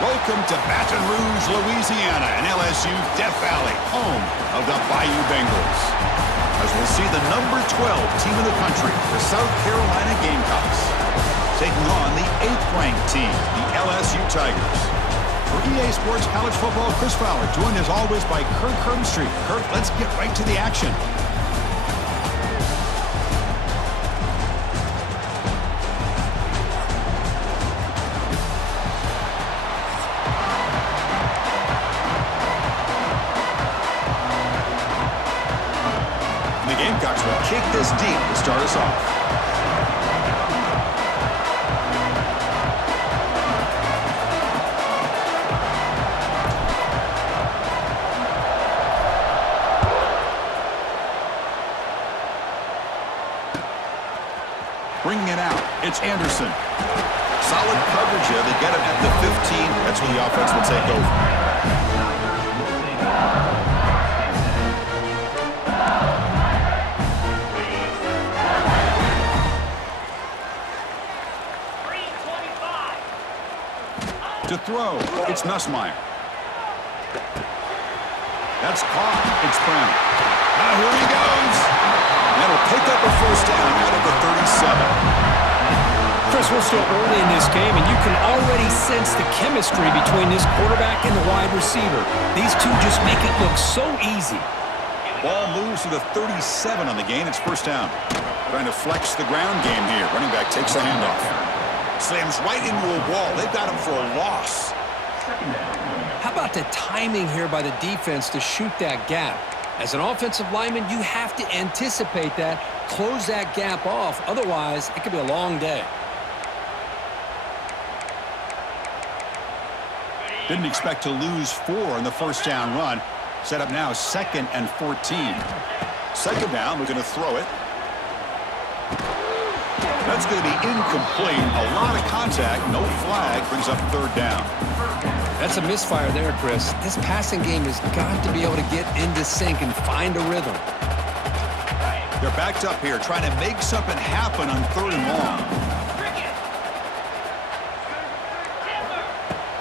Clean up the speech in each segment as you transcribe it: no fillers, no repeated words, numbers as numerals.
Welcome to Baton Rouge, Louisiana, and LSU's Death Valley, home of the Bayou Bengals. As we'll see the number 12 team in the country, the South Carolina Gamecocks, taking on the 8th-ranked team, the LSU Tigers. For EA Sports College Football, Chris Fowler, joined as always by Kirk Hermstreet. Kirk, let's get right to the action. The Gamecocks will kick this deep to start us off. Bringing it out, it's Anderson. Solid coverage here. They get him at the 15. That's when the offense will take over. To throw, it's Nussmeier. That's caught. It's Brown. Now here he goes. That'll pick up a first down out of the 37. Chris, we're still early in this game, and you can already sense the chemistry between this quarterback and the wide receiver. These two just make it look so easy. Ball moves to the 37 on the gain. It's first down. Trying to flex the ground game here. Running back takes the handoff. Slams right into a wall. They've got him for a loss. How about the timing here by the defense to shoot that gap? As an offensive lineman, you have to anticipate that, close that gap off. Otherwise, it could be a long day. Didn't expect to lose 4 on the first down run. Set up now 2nd and 14. Second down, we're going to throw it. That's going to be incomplete. A lot of contact, no flag, brings up third down. That's a misfire there, Chris. This passing game has got to be able to get into sync and find a rhythm. They're backed up here, trying to make something happen on 3rd and long.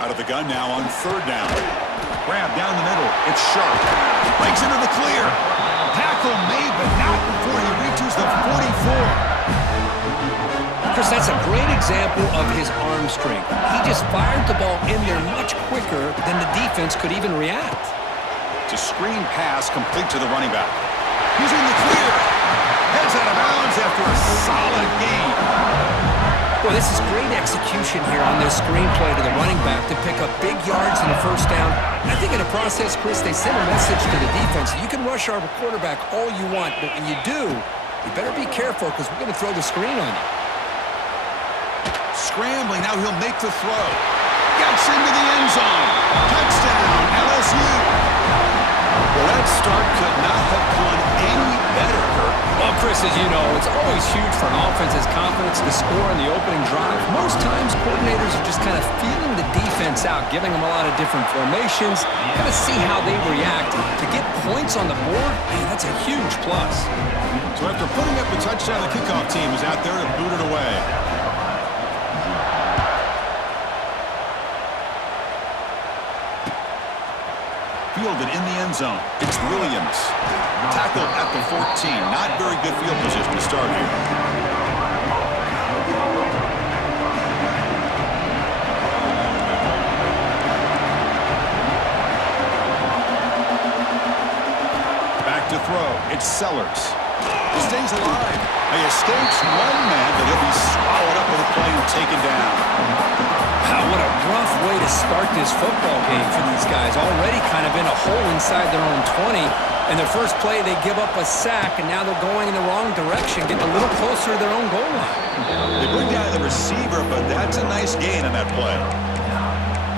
Out of the gun now on 3rd down. Grab down the middle. It's Sharp. Breaks into the clear. Tackle made, but not before he reaches the 44. Chris, that's a great example of his arm strength. He just fired the ball in there much quicker than the defense could even react. It's a screen pass complete to the running back. He's in the clear. Heads out of bounds after a solid gain. Well, this is great execution here on this screenplay to the running back to pick up big yards in the first down. I think in the process, Chris, they send a message to the defense. You can rush our quarterback all you want, but when you do, you better be careful because we're going to throw the screen on you. Scrambling, now he'll make the throw. Gets into the end zone. Touchdown, LSU. Well, that start could not have gone any better, Kirk. Well, Chris, as you know, it's always huge for an offense's confidence to score in the opening drive. Most times, coordinators are just kind of feeling the defense out, giving them a lot of different formations, kind of see how they react. To get points on the board, man, that's a huge plus. So after putting up the touchdown, the kickoff team is out there to boot it away. Fielded in the end zone. It's Williams. Tackled at the 14. Not very good field position to start here. Back to throw. It's Sellers. He stays alive. He escapes one man, but he'll be swallowed up with a play and taken down. Wow, what a rough way to start this football game for these guys. Already kind of in a hole inside their own 20. And their first play, they give up a sack, and now they're going in the wrong direction, getting a little closer to their own goal line. They bring down the receiver, but that's a nice gain on that play.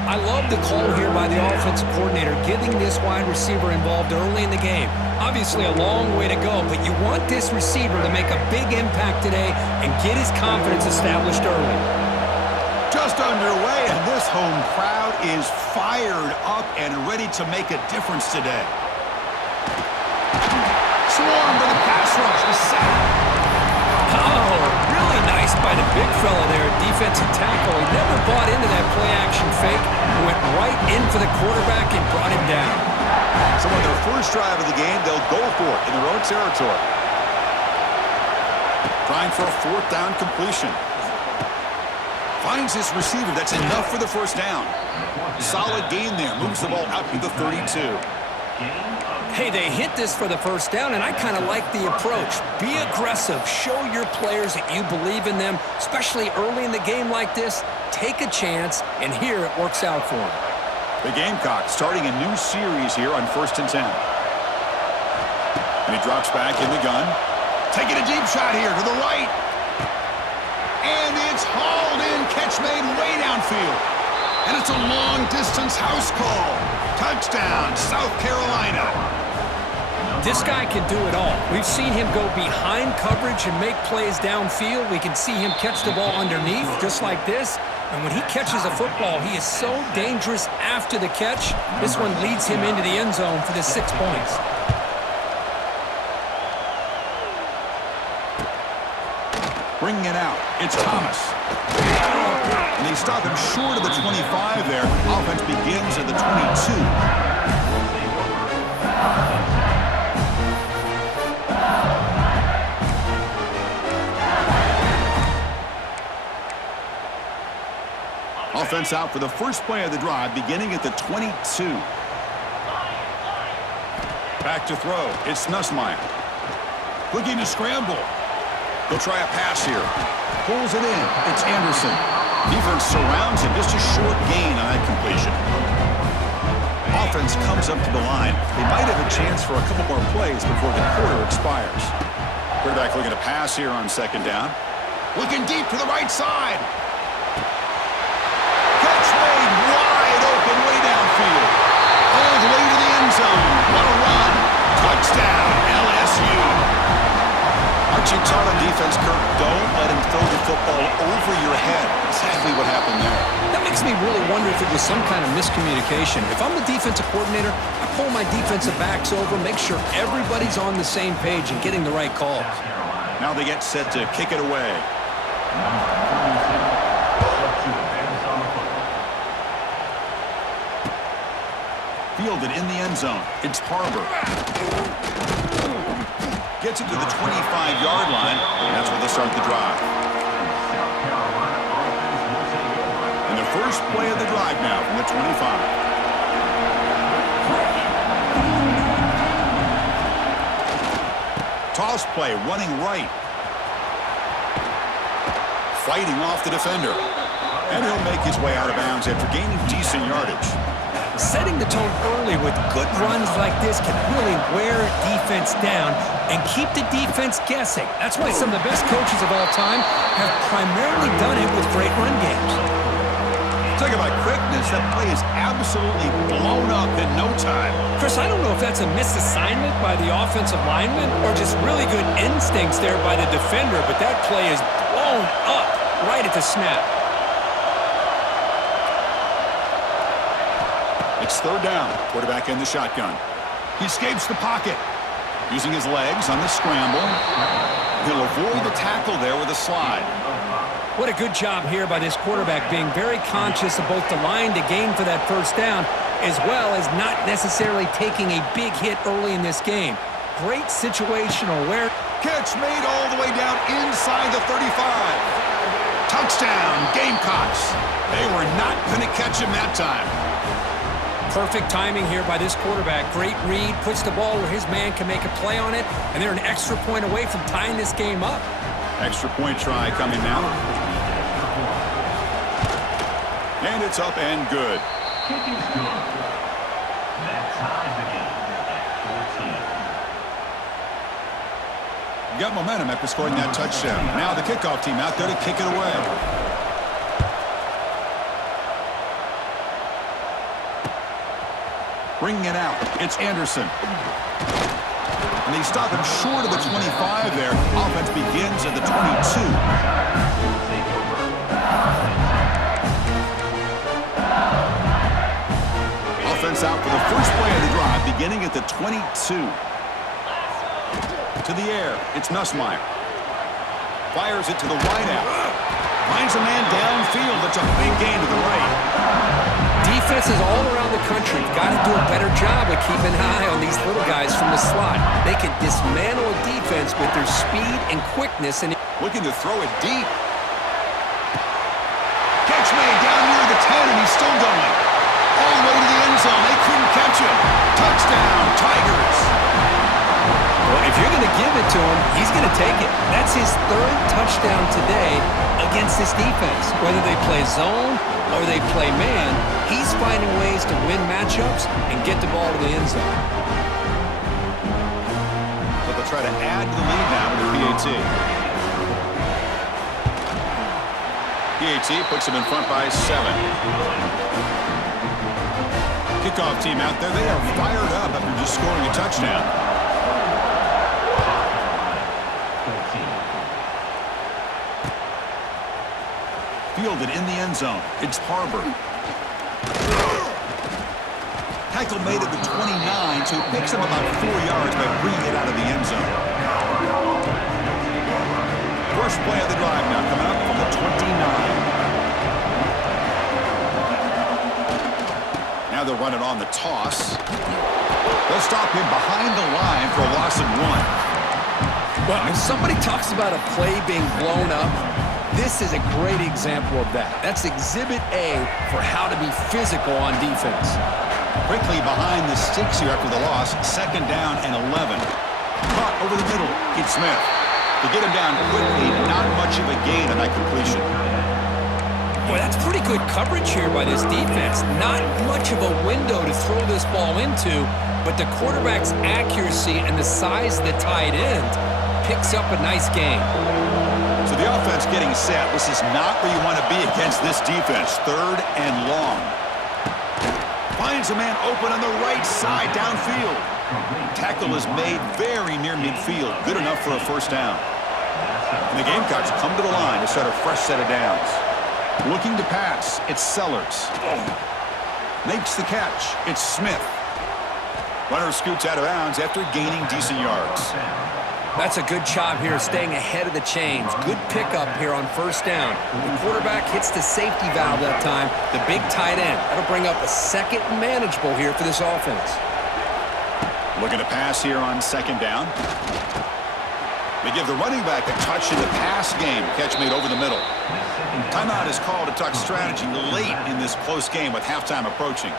I love the call here by the offensive coordinator, getting this wide receiver involved early in the game. Obviously a long way to go, but you want this receiver to make a big impact today and get his confidence established early. Just underway, and this home crowd is fired up and ready to make a difference today. Swarm with a pass rush, the sack. Oh, really nice by the big fella there, defensive tackle. He never bought into that play-action fake. Went right in for the quarterback and brought him down. So on their first drive of the game, they'll go for it in their own territory. Trying for a 4th down completion. Finds this receiver. That's enough for the first down. Solid gain there. Moves the ball out to the 32. Hey, they hit this for the first down, and I kind of like the approach. Be aggressive. Show your players that you believe in them, especially early in the game like this. Take a chance, and here it works out for them. The Gamecocks starting a new series here on 1st and 10. And he drops back in the gun. Taking a deep shot here to the right. And it's hauled in. Catch made way downfield. And it's a long-distance house call. Touchdown, South Carolina. This guy can do it all. We've seen him go behind coverage and make plays downfield. We can see him catch the ball underneath, just like this. And when he catches a football, he is so dangerous after the catch. This one leads him into the end zone for the 6 points. Bringing it out, it's Thomas. And they stop him short of the 25 there. Offense begins at the 22. Offense out for the first play of the drive, beginning at the 22. Back to throw. It's Nussmeier. Looking to scramble. They'll try a pass here. Pulls it in. It's Anderson. Defense surrounds him. Just a short gain on that completion. Offense comes up to the line. They might have a chance for a couple more plays before the quarter expires. Quarterback looking to pass here on second down. Looking deep to the right side. Catch made wide open way downfield. All the way to the end zone. What a run. Touchdown, LSU. Aren't you taught on defense, Kirk? Don't let him throw the football over your head. Exactly what happened there. That makes me really wonder if it was some kind of miscommunication. If I'm the defensive coordinator, I pull my defensive backs over, make sure everybody's on the same page and getting the right calls. Now they get set to kick it away. Fielded in the end zone. It's Harbor. Gets it to the 25-yard line, and that's where they'll start the drive. And the first play of the drive now from the 25. Toss play, running right. Fighting off the defender. And he'll make his way out of bounds after gaining decent yardage. Setting the tone early with good runs like this can really wear defense down and keep the defense guessing. That's why some of the best coaches of all time have primarily done it with great run games. Talk about quickness, that play is absolutely blown up in no time. Chris, I don't know if that's a misassignment by the offensive lineman or just really good instincts there by the defender, but that play is blown up right at the snap. It's third down. Quarterback in the shotgun. He escapes the pocket. Using his legs on the scramble. He'll avoid the tackle there with a slide. What a good job here by this quarterback, being very conscious of both the line to gain for that first down, as well as not necessarily taking a big hit early in this game. Great situational awareness. Catch made all the way down inside the 35. Touchdown, Gamecocks. They were not going to catch him that time. Perfect timing here by this quarterback. Great read, puts the ball where his man can make a play on it, and they're an extra point away from tying this game up. Extra point try coming now. And it's up and good. Kick is good. That ties the game at 14. Got momentum after scoring that touchdown. Now the kickoff team out there to kick it away. Bringing it out. It's Anderson. And they stop him short of the 25 there. Offense begins at the 22. Offense out for the first play of the drive, beginning at the 22. To the air. It's Nussmeier. Fires it to the wideout. Finds a man downfield. That's a big gain to the right. Defenses all around the country have got to do a better job of keeping an eye on these little guys from the slot. They can dismantle a defense with their speed and quickness. And looking to throw it deep. Catch made down near the 10, and he's still going. All the way to the end zone. They couldn't catch him. Touchdown, Tigers. Well, if you're going to give it to him, he's going to take it. That's his third touchdown today against this defense. Whether they play zone or they play man, he's finding ways to win matchups and get the ball to the end zone. So they'll try to add to the lead now with the PAT. PAT puts them in front by 7. Kickoff team out there, they are fired up after just scoring a touchdown. Fielded in the end zone. It's Harbor. Tackle made at the 29, so he picks him about 4 yards by bringing it out of the end zone. First play of the drive now coming up from the 29. Now they'll run it on the toss. They'll stop him behind the line for a loss of 1. Well, if somebody talks about a play being blown up, This is a great example of that. That's Exhibit A for how to be physical on defense. Quickly behind the sticks here after the loss. 2nd down and 11. Caught over the middle. It's Smith. To get him down quickly, not much of a gain on that completion. Boy, that's pretty good coverage here by this defense. Not much of a window to throw this ball into, but the quarterback's accuracy and the size of the tight end picks up a nice gain. So the offense getting set. This is not where you want to be against this defense. 3rd and long. Finds a man open on the right side downfield. Tackle is made very near midfield. Good enough for a 1st down. And the Gamecocks come to the line to start a fresh set of downs. Looking to pass. It's Sellers. Makes the catch. It's Smith. Runner scoots out of bounds after gaining decent yards. That's a good job here staying ahead of the chains. Good pickup here on 1st down. The quarterback hits the safety valve that time, the big tight end. That'll bring up a 2nd and manageable here for this offense. Looking to pass here on 2nd down. They give the running back a touch in the pass game. Catch made over the middle. Timeout is called to talk strategy late in this close game with halftime approaching.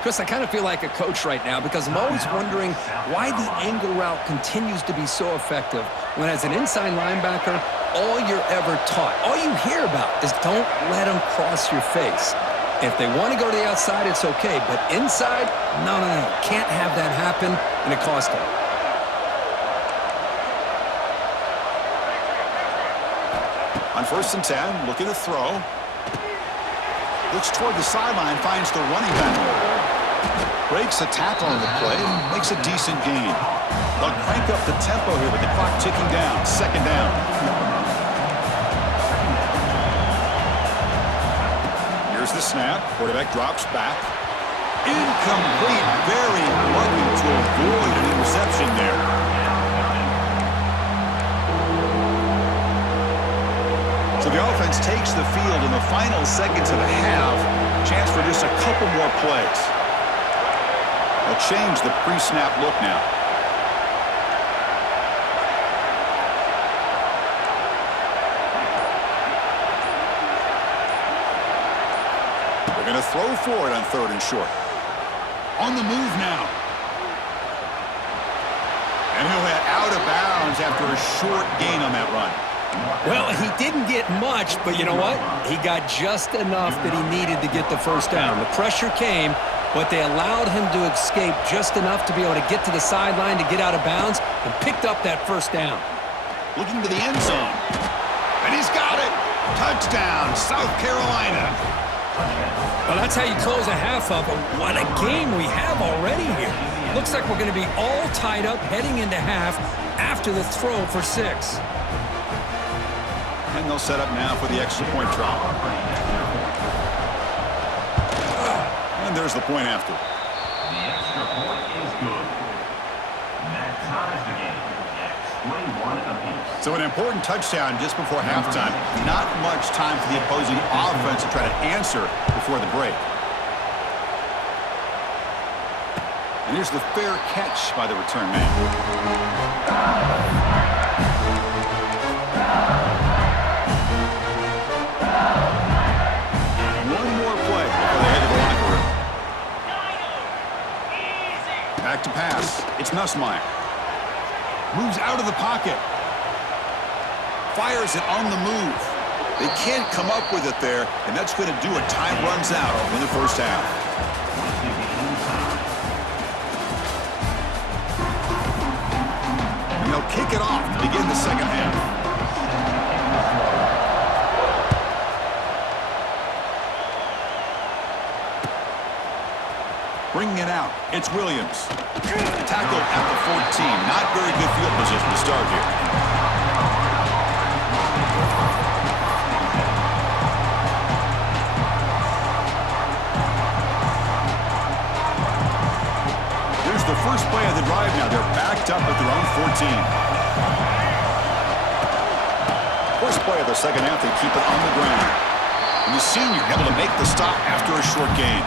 Chris, I kind of feel like a coach right now because I'm always wondering why the angle route continues to be so effective when as an inside linebacker, all you're ever taught, all you hear about is don't let them cross your face. If they want to go to the outside, it's okay, but inside, no. Can't have that happen, and it cost them. On 1st and 10, looking to throw. Looks toward the sideline, finds the running back. Breaks a tackle on the play and makes a decent gain. They'll crank up the tempo here with the clock ticking down. 2nd down. Here's the snap. Quarterback drops back. Incomplete. Very lucky to avoid an interception there. So the offense takes the field in the final seconds of the half. Chance for just a couple more plays. They'll change the pre-snap look now. They're going to throw for it on 3rd and short. On the move now. And he'll head out of bounds after a short gain on that run. Well, he didn't get much, but you know what? He got just enough that he needed to get the 1st down. The pressure came, but they allowed him to escape just enough to be able to get to the sideline to get out of bounds and picked up that 1st down. Looking to the end zone. And he's got it. Touchdown, South Carolina. Well, that's how you close a half of it. What a game we have already here. Looks like we're going to be all tied up heading into half after the throw for 6. And they'll set up now for the extra point try. And there's the point after. The extra point is good. That ties the game at 21 apiece. So an important touchdown just before halftime. Not much time for the opposing offense to try to answer before the break. And here's the fair catch by the return man. Back to pass. It's Nussmeier. Moves out of the pocket. Fires it on the move. They can't come up with it there, and that's going to do it. Time runs out in the 1st half. And they'll kick it off to begin the 2nd half. Bringing it out, it's Williams. Tackled at the 14. Not very good field position to start here. Here's the first play of the drive now. They're backed up at their own 14. First play of the 2nd half, they keep it on the ground. And the senior able to make the stop after a short gain.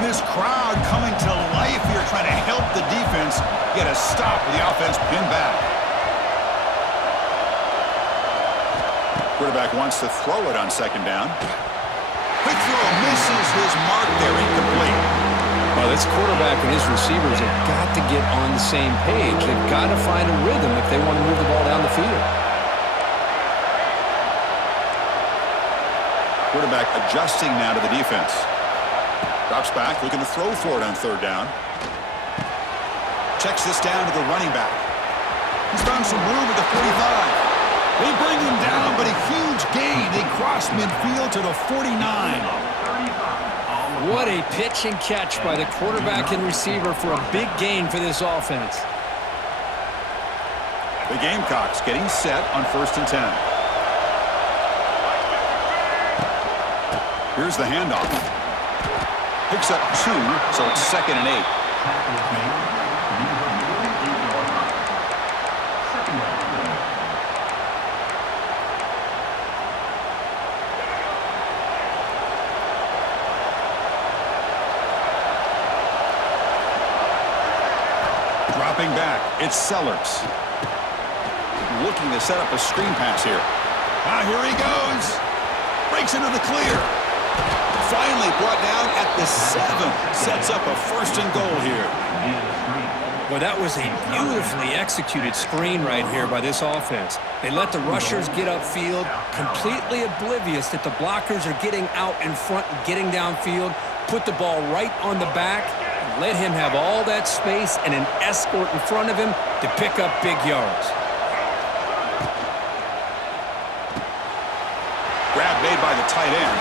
This crowd coming to life here trying to help the defense get a stop with the offense pinned back. Quarterback wants to throw it on second down. Quick throw misses his mark there, incomplete. Well, this quarterback and his receivers have got to get on the same page. They've got to find a rhythm if they want to move the ball down the field. Quarterback adjusting now to the defense. Drops back, looking to throw for it on third down. Checks this down to the running back. He's found some room at the 45. They bring him down, but a huge gain. They cross midfield to the 49. What a pitch and catch by the quarterback and receiver for a big gain for this offense. The Gamecocks getting set on 1st and 10. Here's the handoff. Picks up 2, so it's 2nd and 8. Dropping back, it's Sellers. Looking to set up a screen pass here. Here he goes. Breaks into the clear. Finally brought down at the 7. Sets up a 1st and goal here. Well, that was a beautifully executed screen right here by this offense. They let the rushers get upfield, completely oblivious that the blockers are getting out in front and getting downfield, put the ball right on the back, and let him have all that space and an escort in front of him to pick up big yards. Grab made by the tight end.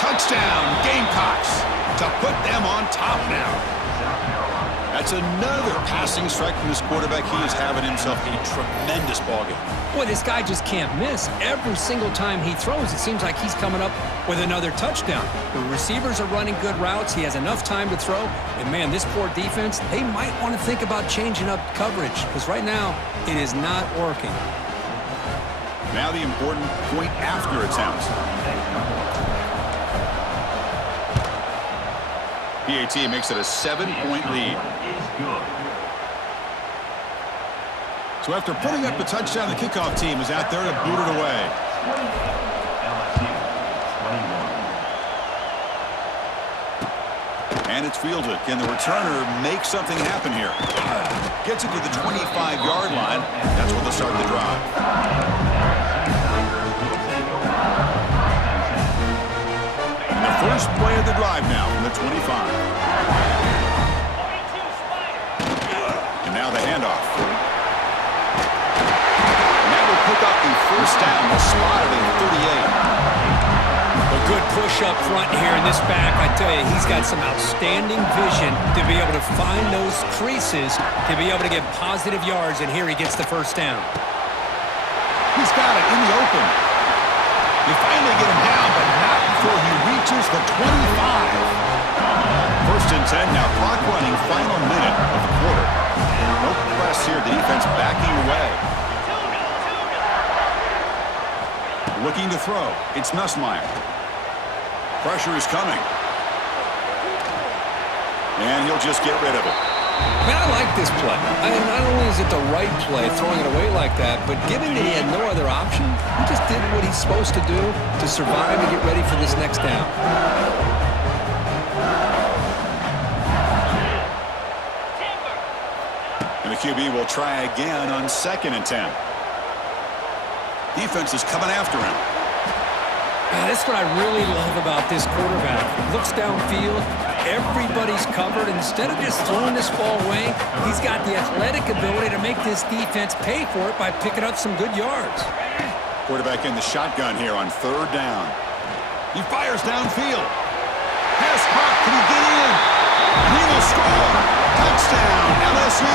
Touchdown, Gamecocks, to put them on top now. That's another passing strike from this quarterback. He is having himself a tremendous ballgame. Boy, this guy just can't miss. Every single time he throws, it seems like he's coming up with another touchdown. The receivers are running good routes. He has enough time to throw. And, man, this poor defense, they might want to think about changing up coverage because right now it is not working. Now the important point after attempt. PAT makes it a 7-point lead. So after putting up the touchdown, the kickoff team is out there to boot it away. And it's fielded. Can the returner make something happen here? Gets it to the 25-yard line. That's where they'll start the drive. First play of the drive now from the 25. And now the handoff. And that will pick up the first down. They'll spot it at 38. A good push up front here in this back. I tell you, he's got some outstanding vision to be able to find those creases, to be able to get positive yards, and here he gets the first down. He's got it in the open. You finally get him down, but not before he reaches the 25. 1st and 10, now clock running, final minute of the quarter. No press here, the defense backing away. Looking to throw, it's Nussmeier. Pressure is coming. And he'll just get rid of it. Man, I like this play. I mean, not only is it the right play, throwing it away like that, but given that he had no other option, he just did what he's supposed to do to survive and get ready for this next down. And the QB will try again on 2nd and 10. Defense is coming after him. Man, that's what I really love about this quarterback. Looks downfield. Everybody's covered. Instead of just throwing this ball away, he's got the athletic ability to make this defense pay for it by picking up some good yards. Quarterback in the shotgun here on 3rd down. He fires downfield. Pass caught. Can he get in? And he will score. Touchdown, LSU.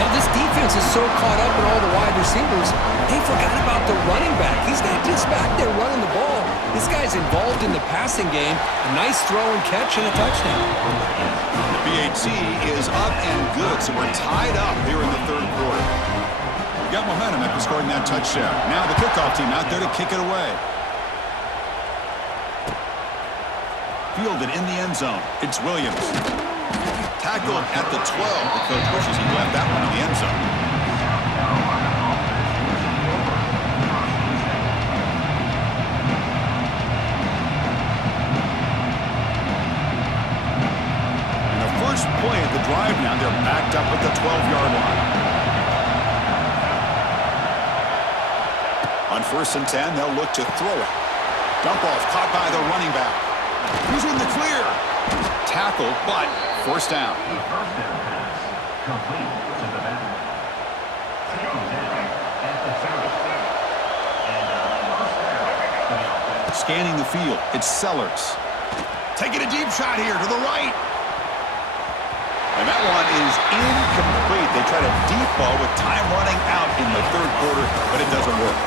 Now, this defense is so caught up in all the wide receivers, they forgot about the running back. He's not just back there running the ball. This guy's involved in the passing game. A nice throw and catch and a touchdown. The PAT is up and good, so we're tied up here in the 3rd quarter. We got momentum after scoring that touchdown. Now the kickoff team out there to kick it away. Fielded in the end zone. It's Williams. Tackled at the 12. The coach wishes he left that one in the end zone. And the first play of the drive now, they're backed up at the 12-yard line. On 1st and 10, they'll look to throw it. Dump off caught by the running back. He's in the clear. Tackle, but first down. The first down pass complete to the back. Second down at the 37. And first down for the offense. Scanning the field, it's Sellers. Taking a deep shot here to the right. And that one is incomplete. They tried a deep ball with time running out in the third quarter, but it doesn't work.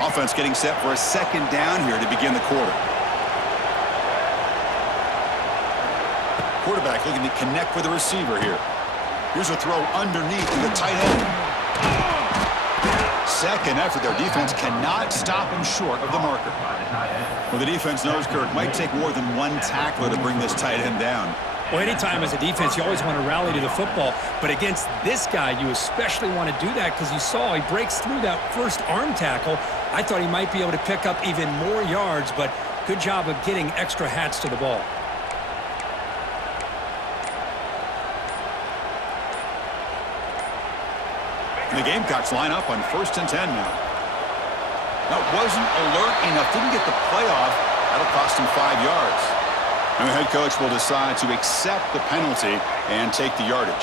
Offense getting set for a second down here to begin the quarter. Quarterback looking to connect with the receiver here. Here's a throw underneath to the tight end. Second effort. Their defense cannot stop him short of the marker. Well, the defense knows, Kirk, might take more than one tackler to bring this tight end down. Well, anytime as a defense, you always want to rally to the football. But against this guy, you especially want to do that because you saw he breaks through that first arm tackle. I thought he might be able to pick up even more yards, but good job of getting extra hats to the ball. And the Gamecocks line up on 1st and 10 now. That wasn't alert enough. Didn't get the play off. That'll cost him 5 yards. And the head coach will decide to accept the penalty and take the yardage.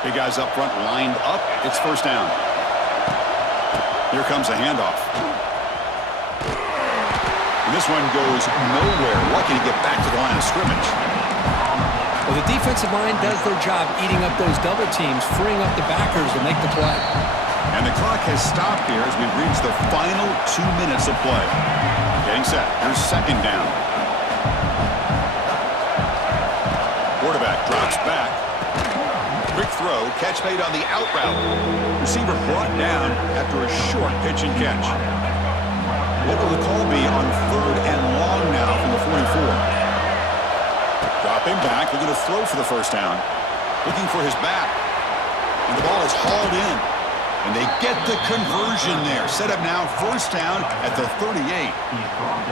Big guys up front lined up. It's first down. Here comes a handoff. And this one goes nowhere. Lucky to get back to the line of scrimmage. Well, the defensive line does their job eating up those double teams, freeing up the backers to make the play. And the clock has stopped here as we've reached the final 2 minutes of play. Getting set. Here's second down. Quarterback drops back. Quick throw. Catch made on the out route. Receiver brought down after a short pitch and catch. What will the call be on 3rd and long now from the 44? Dropping back. Looking to throw for the first down. Looking for his back. And the ball is hauled in. And they get the conversion there. Set up now, first down at the 38.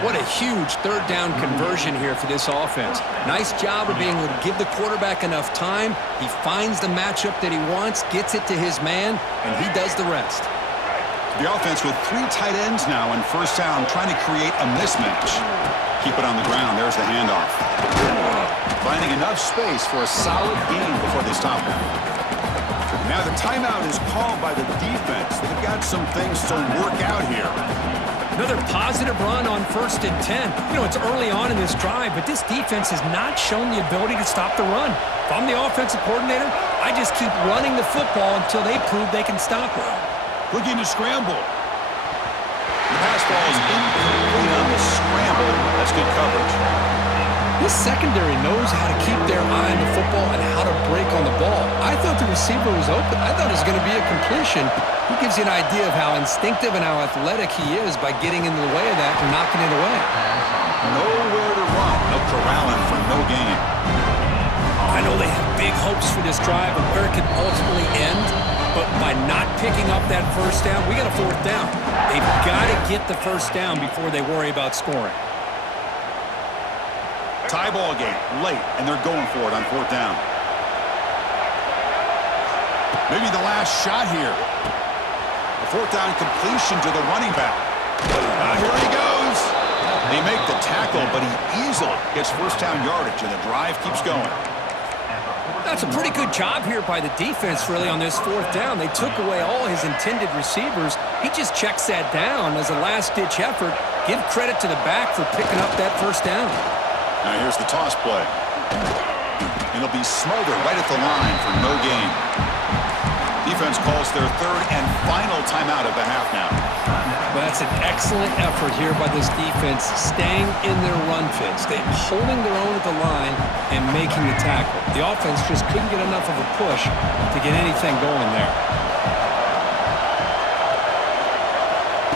What a huge third down conversion here for this offense. Nice job of being able to give the quarterback enough time. He finds the matchup that he wants, gets it to his man, and he does the rest. The offense with 3 tight ends now on first down, trying to create a mismatch. Keep it on the ground. There's the handoff. Finding enough space for a solid gain before they stop it. Now the timeout is called by the defense. They've got some things to work out here. Another positive run on 1st and 10. You know, it's early on in this drive, but this defense has not shown the ability to stop the run. If I'm the offensive coordinator, I just keep running the football until they prove they can stop it. Looking to scramble. The pass ball is incomplete on the scramble. That's good coverage. This secondary knows how to keep their eye on the football and how to break on the ball. I thought the receiver was open. I thought it was going to be a completion. He gives you an idea of how instinctive and how athletic he is by getting into the way of that and knocking it away. Nowhere to run. They'll corral him for no gain. I know they have big hopes for this drive and where it can ultimately end, but by not picking up that first down, we got a 4th down. They've got to get the first down before they worry about scoring. Tie ball game, late, and they're going for it on 4th down. Maybe the last shot here. A 4th down completion to the running back. Here he goes. They make the tackle, but he easily gets first down yardage, and the drive keeps going. That's a pretty good job here by the defense, really, on this 4th down. They took away all his intended receivers. He just checks that down as a last-ditch effort. Give credit to the back for picking up that first down. Now here's the toss play. And it'll be smothered right at the line for no gain. Defense calls their 3rd and final timeout of the half now. Well, that's an excellent effort here by this defense, staying in their run fits. They're holding their own at the line and making the tackle. The offense just couldn't get enough of a push to get anything going there.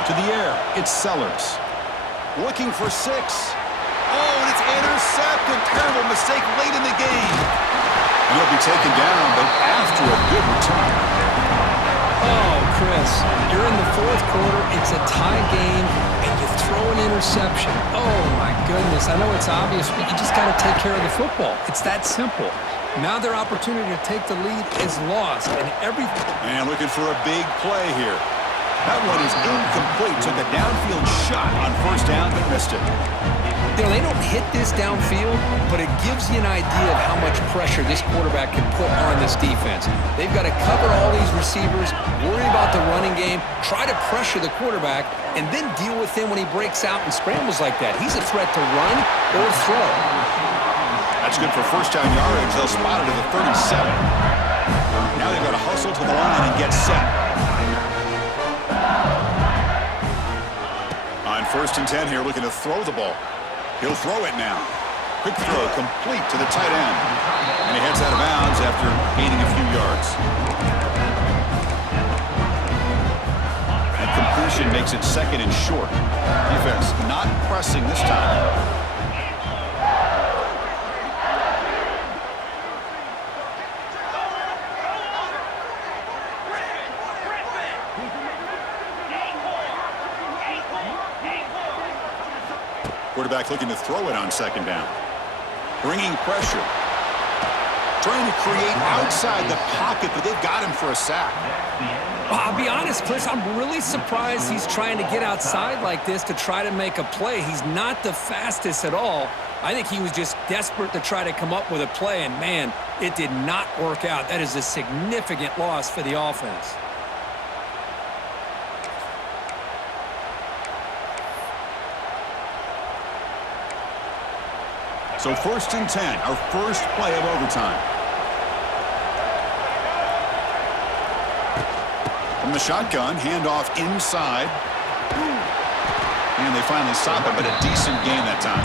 To the air, it's Sellers. Looking for 6. Oh, and it's intercepted. Terrible mistake late in the game. And he'll be taken down, but after a good return. Oh, Chris, you're in the fourth quarter. It's a tie game, and you throw an interception. Oh, my goodness. I know it's obvious, but you just got to take care of the football. It's that simple. Now their opportunity to take the lead is lost, and everything. And looking for a big play here. That one is incomplete. Took a downfield shot on first down, but missed it. You know, they don't hit this downfield, but it gives you an idea of how much pressure this quarterback can put on this defense. They've got to cover all these receivers, worry about the running game, try to pressure the quarterback, and then deal with him when he breaks out and scrambles like that. He's a threat to run or throw. That's good for first down yardage. They'll spot it at the 37. Now they've got to hustle to the line and get set. On 1st and 10 here, looking to throw the ball. He'll throw it now. Quick throw, complete to the tight end. And he heads out of bounds after gaining a few yards. That completion makes it 2nd and short. Defense not pressing this time. Quarterback looking to throw it on 2nd down. Bringing pressure. Trying to create outside the pocket, but they've got him for a sack. Well, I'll be honest, Chris, I'm really surprised he's trying to get outside like this to try to make a play. He's not the fastest at all. I think he was just desperate to try to come up with a play, and, man, it did not work out. That is a significant loss for the offense. So 1st and 10, our first play of overtime. From the shotgun, handoff inside. And they finally stop it, but a decent gain that time.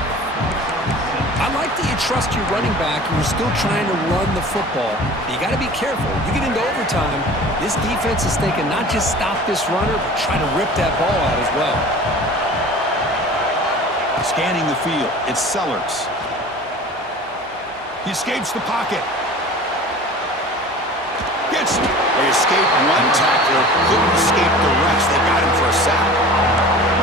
I like that you trust your running back and you're still trying to run the football. You got to be careful. You get into overtime, this defense is thinking not just stop this runner, but try to rip that ball out as well. Scanning the field, it's Sellers. He escapes the pocket. They escaped one tackler, couldn't escape the rest. They got him for a sack.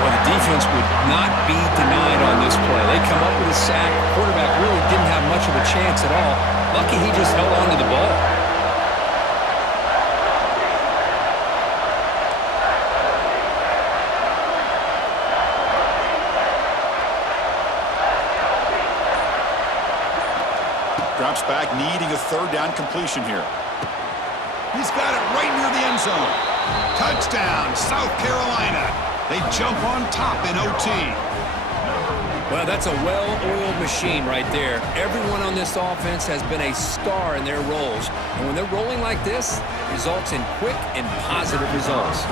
Well, the defense would not be denied on this play. They come up with a sack. The quarterback really didn't have much of a chance at all. Lucky he just held on to the ball. Drops back, needing a 3rd down completion here. He's got it right near the end zone. Touchdown, South Carolina. They jump on top in OT. Well, that's a well-oiled machine right there. Everyone on this offense has been a star in their roles. And when they're rolling like this, it results in quick and positive results.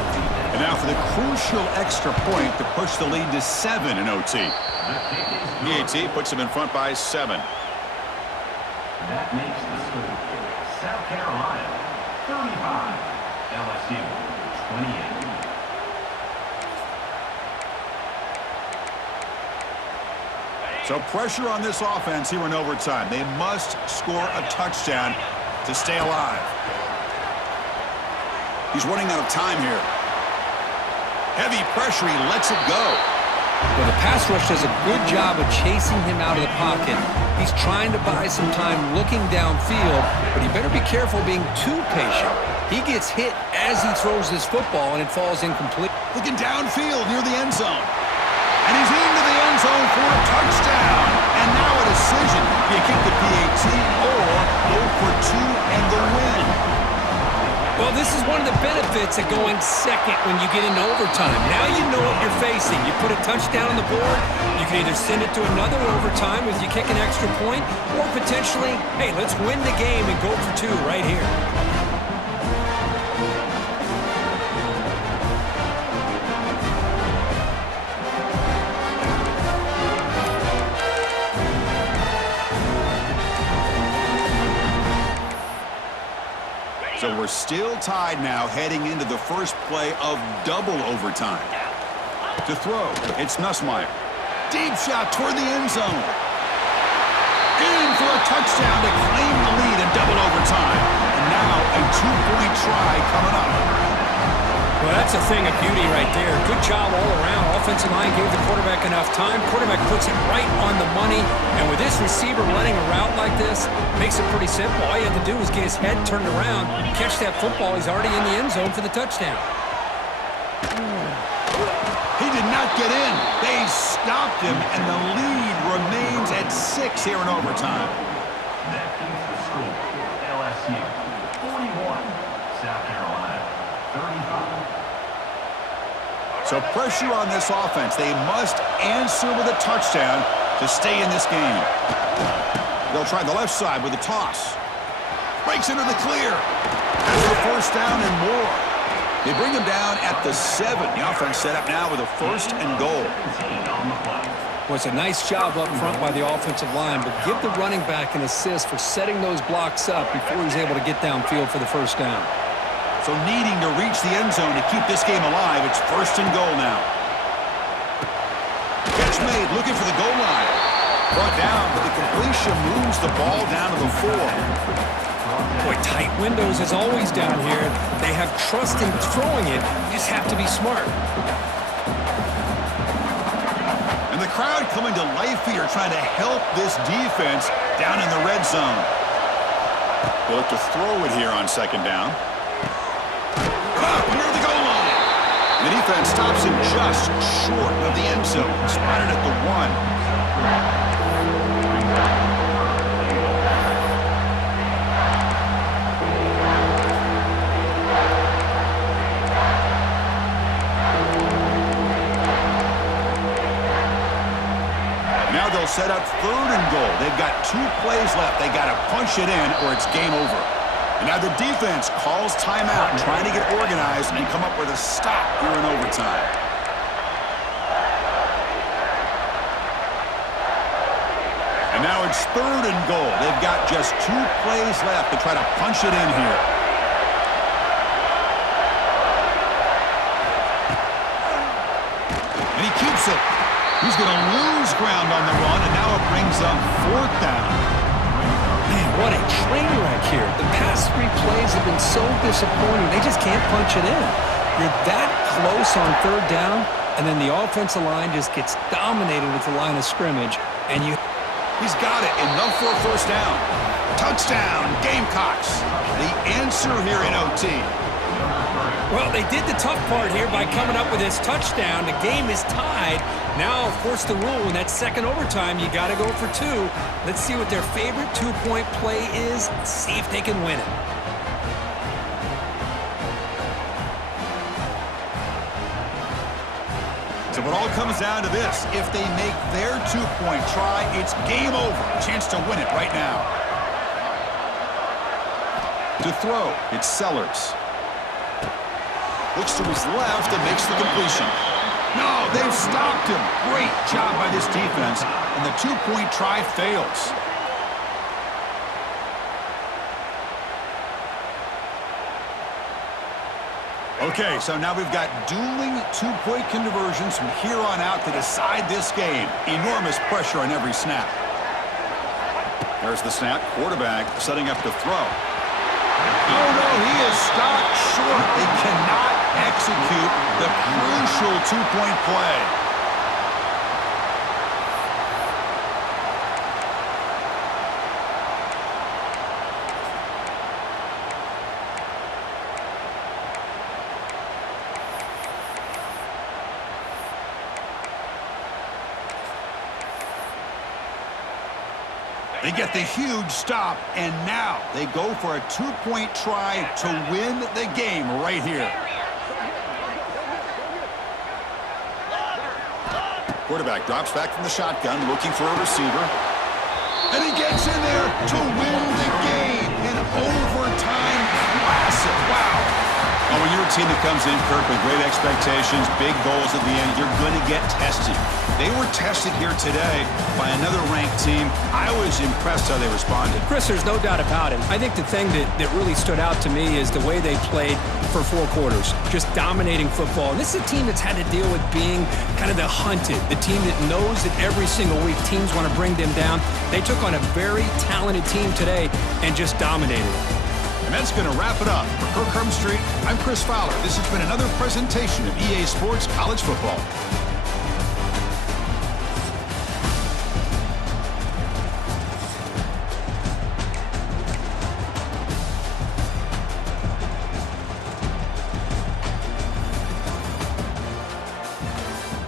And now for the crucial extra point to push the lead to 7 in OT. PAT puts them in front by 7. That makes the score South Carolina 35, LSU 28. So pressure on this offense here in overtime. They must score a touchdown to stay alive. He's running out of time here. Heavy pressure, he lets it go. Well, the pass rush does a good job of chasing him out of the pocket. He's trying to buy some time looking downfield, but he better be careful being too patient. He gets hit as he throws this football, and it falls incomplete. Looking downfield near the end zone. And he's into the end zone for a touchdown. And now a decision. Do you kick the PAT or go for 2 and the win? Well, this is one of the benefits of going second when you get into overtime. Now you know what you're facing. You put a touchdown on the board, you can either send it to another overtime if you kick an extra point, or potentially, hey, let's win the game and go for 2 right here. So we're still tied now heading into the first play of double overtime. To throw, it's Nussmeier. Deep shot toward the end zone. In for a touchdown to claim the lead in double overtime. And now a 2-point try coming up. Well, that's a thing of beauty right there. Good job all around. Offensive line gave the quarterback enough time. Quarterback puts it right on the money. And with this receiver running a route like this, makes it pretty simple. All you have to do is get his head turned around, catch that football. He's already in the end zone for the touchdown. He did not get in. They stopped him, and the lead remains at 6 here in overtime. That keeps the score. LSU 41, South Carolina 35. So pressure on this offense. They must answer with a touchdown to stay in this game. They'll try the left side with a toss. Breaks into the clear. That's the first down and more. They bring him down at the 7. The offense set up now with a 1st and goal. Well, it's a nice job up front by the offensive line, but give the running back an assist for setting those blocks up before he's able to get downfield for the first down. So needing to reach the end zone to keep this game alive, it's 1st and goal now. Catch made, looking for the goal line. Brought down, but the completion moves the ball down to the 4. Boy, tight windows as always down here. They have trust in throwing it. You just have to be smart. And the crowd coming to life here, trying to help this defense down in the red zone. They'll look to throw it here on 2nd down. Caught near the goal line. The defense stops him just short of the end zone. Spotted at the 1. Now they'll set up 3rd and goal. They've got 2 plays left. They got to punch it in or it's game over. And now the defense calls timeout, trying to get organized and come up with a stop here in overtime. And now it's 3rd and goal. They've got just 2 plays left to try to punch it in here. And he keeps it. He's going to lose ground on the run, and now it brings up 4th down. Man, what a train wreck here. The past 3 plays have been so disappointing. They just can't punch it in. You're that close on 3rd down, and then the offensive line just gets dominated with the line of scrimmage, and you... He's got it, enough for a 1st down. Touchdown, Gamecocks. The answer here in OT. Well, they did the tough part here by coming up with this touchdown. The game is tied. Now, of course, the rule in that 2nd overtime, you got to go for 2. Let's see what their favorite 2-point play is. See if they can win it. So it all comes down to this. If they make their 2-point try, it's game over. Chance to win it right now. To throw, it's Sellers. Looks to his left and makes the completion. No, they've stopped him. Great job by this defense, and the 2-point try fails. Okay, so now we've got dueling 2-point conversions from here on out to decide this game. Enormous pressure on every snap. There's the snap. Quarterback setting up to throw. Oh, no, he is stopped short. They cannot execute the crucial 2-point play. They get the huge stop, and now they go for a 2-point try to win the game right here. Quarterback drops back from the shotgun, looking for a receiver. And he gets in there to win the game in overtime. Classic. Wow. Oh, when you're a team that comes in, Kirk, with great expectations, big goals at the end, you're going to get tested. They were tested here today by another ranked team. I was impressed how they responded. Chris, there's no doubt about it. I think the thing that really stood out to me is the way they played for 4 quarters, just dominating football. And this is a team that's had to deal with being kind of the hunted, the team that knows that every single week teams want to bring them down. They took on a very talented team today and just dominated. And that's going to wrap it up. For Kirk Street, I'm Chris Fowler. This has been another presentation of EA Sports College Football.